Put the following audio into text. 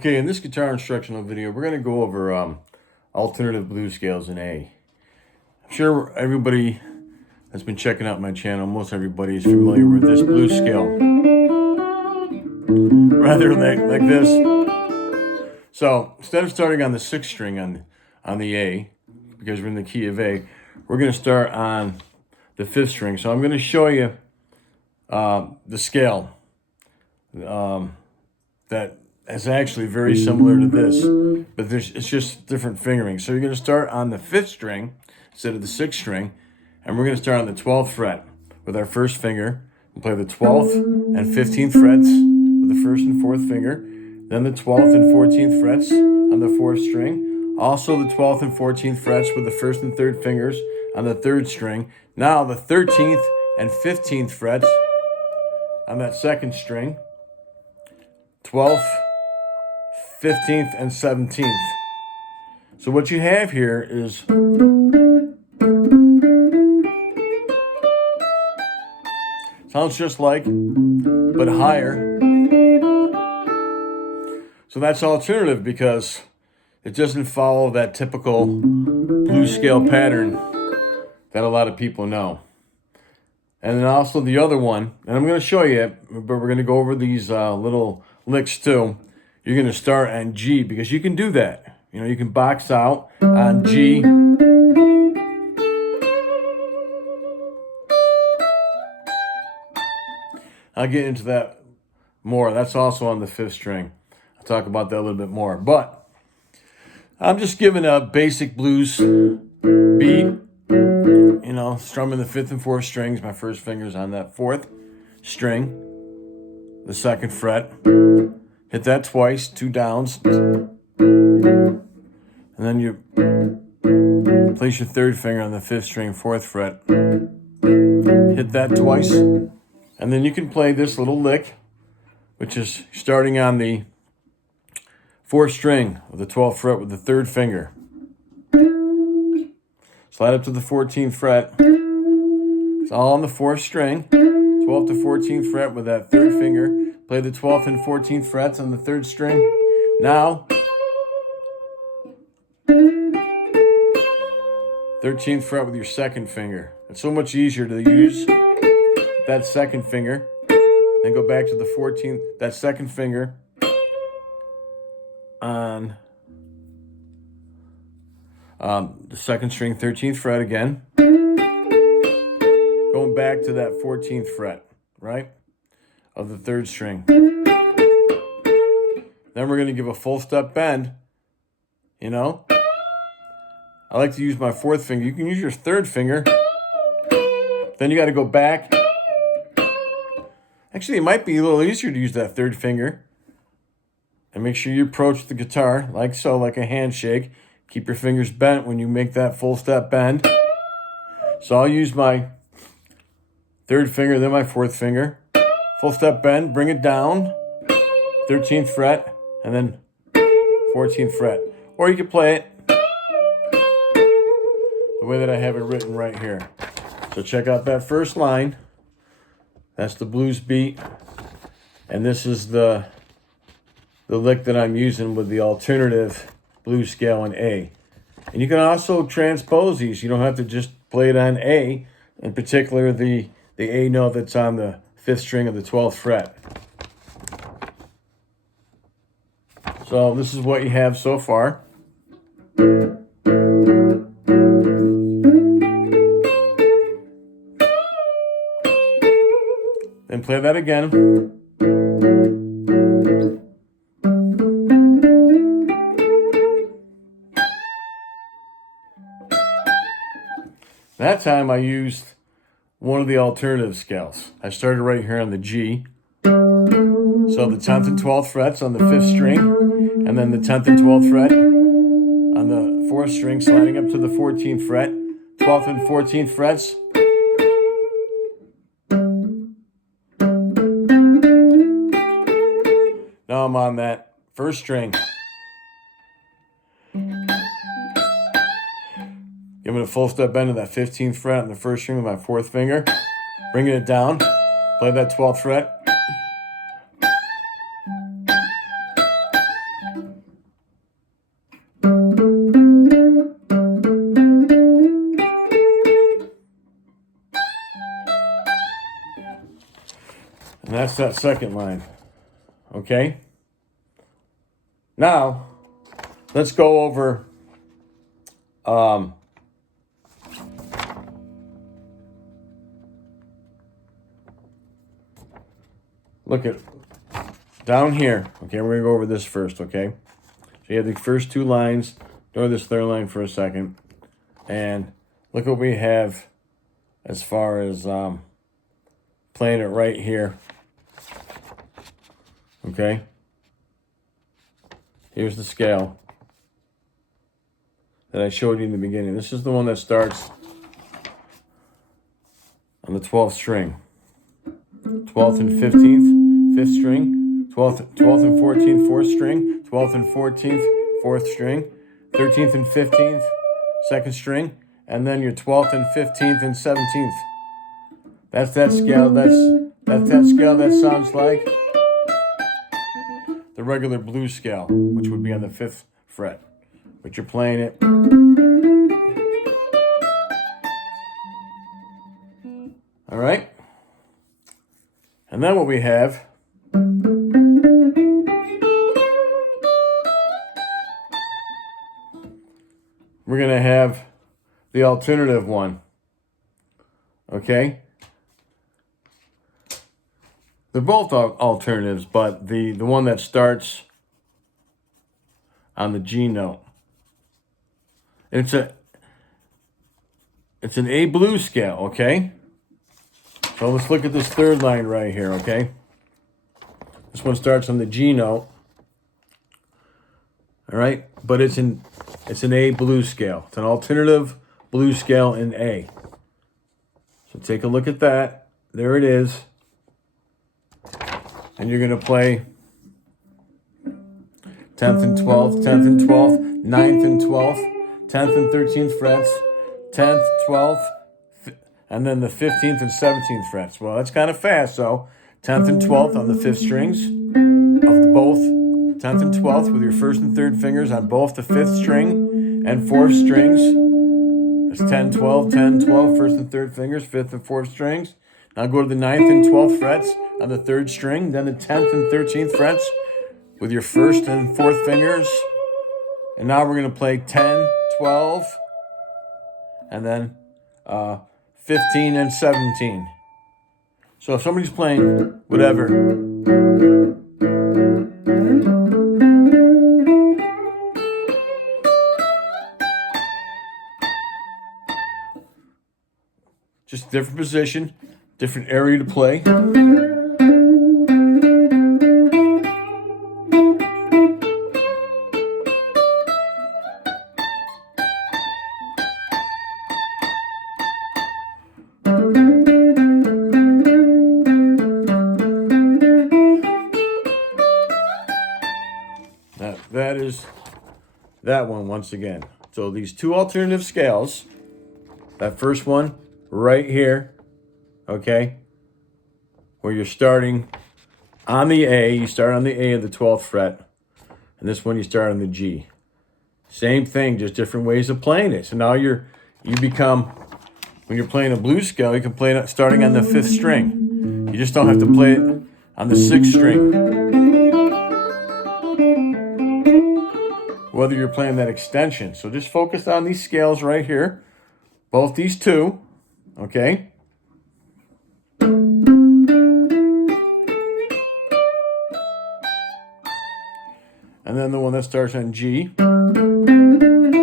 Okay, in this guitar instructional video, we're going to go over alternative blues scales in A. I'm sure everybody that's been checking out my channel, most everybody is familiar with this blues scale. Rather like this. So instead of starting on the 6th string on the A, because we're in the key of A, we're going to start on the 5th string. So I'm going to show you the scale that is actually very similar to this, but it's just different fingering. So you're going to start on the 5th string instead of the 6th string, and we're going to start on the 12th fret with our first finger. We'll play the 12th and 15th frets with the 1st and 4th finger, then the 12th and 14th frets on the 4th string, also the 12th and 14th frets with the 1st and 3rd fingers on the 3rd string. Now the 13th and 15th frets on that 2nd string, 12th, 15th, and 17th. So what you have here is sounds just like, but higher. So that's alternative because it doesn't follow that typical blues scale pattern that a lot of people know. And then also the other one, and I'm going to show you, but we're going to go over these little licks too. You're going to start on G because you can do that. You know, you can box out on G. I'll get into that more. That's also on the 5th string. I'll talk about that a little bit more. But I'm just giving a basic blues beat. You know, strumming the 5th and 4th strings. My first finger's on that 4th string, the 2nd fret. Hit that twice, 2 downs. And then you place your 3rd finger on the 5th string, 4th fret. Hit that twice. And then you can play this little lick, which is starting on the 4th string of the 12th fret with the 3rd finger. Slide up to the 14th fret. It's all on the 4th string. 12th to 14th fret with that 3rd finger. Play the 12th and 14th frets on the 3rd string. Now, 13th fret with your 2nd finger. It's so much easier to use that 2nd finger. Then go back to the 14th, that 2nd finger on the 2nd string, 13th fret again. Going back to that 14th fret, right, of the 3rd string. Then we're going to give a full step bend, you know. I like to use my 4th finger. You can use your 3rd finger. Then you got to go back. Actually, it might be a little easier to use that 3rd finger. And make sure you approach the guitar like so, like a handshake. Keep your fingers bent when you make that full step bend. So I'll use my 3rd finger, then my 4th finger. Full step bend, bring it down. 13th fret, and then 14th fret. Or you can play it the way that I have it written right here. So check out that first line. That's the blues beat. And this is the lick that I'm using with the alternative blues scale in A. And you can also transpose these. You don't have to just play it on A, in particular the A note that's on the 5th string of the 12th fret. So this is what you have so far. Then play that again. That time I used one of the alternative scales. I started right here on the G. So the 10th and 12th frets on the 5th string, and then the 10th and 12th fret on the 4th string, sliding up to the 14th fret, 12th and 14th frets. Now I'm on that 1st string. Giving a full step bend to that 15th fret on the 1st string with my 4th finger. Bringing it down. Play that 12th fret. And that's that second line. Okay? Now, let's go over look at down here. Okay, we're going to go over this first, okay? So you have the first two lines. Ignore this third line for a second. And look what we have as far as playing it right here. Okay? Here's the scale that I showed you in the beginning. This is the one that starts on the 12th string. 12th and 15th, 5th string. 12th and 14th, 4th string. 12th and 14th, 4th string. 13th and 15th, 2nd string. And then your 12th and 15th and 17th. That's that scale. That's that scale that sounds like the regular blues scale, which would be on the 5th fret. But you're playing it. All right? And then what we have, we're going to have the alternative one. Okay? They're both alternatives, but the one that starts on the G note. It's an A blues scale, okay? So let's look at this third line right here, okay? This one starts on the G note. All right? But it's an A blues scale. It's an alternative blues scale in A. So take a look at that. There it is. And you're going to play 10th and 12th, 10th and 12th, 9th and 12th, 10th and 13th frets, 10th, 12th, and then the 15th and 17th frets. Well, that's kind of fast, so 10th and 12th on the 5th strings of the both 10th and 12th with your 1st and 3rd fingers on both the 5th string and 4th strings. That's 10, 12, 10, 12, 1st and 3rd fingers, 5th and 4th strings. Now go to the 9th and 12th frets on the 3rd string, then the 10th and 13th frets with your 1st and 4th fingers. And now we're going to play 10, 12, and then 15 and 17. So if somebody's playing whatever, just different position, different area to play. That is that one once again. So these two alternative scales, that first one right here, okay, where you're starting on the A, you start on the A of the 12th fret, and this one you start on the G. Same thing, just different ways of playing it. So now you become, when you're playing a blues scale, you can play it starting on the 5th string. You just don't have to play it on the 6th string. Whether you're playing that extension. So just focus on these scales right here. Both these two. Okay? And then the one that starts on G.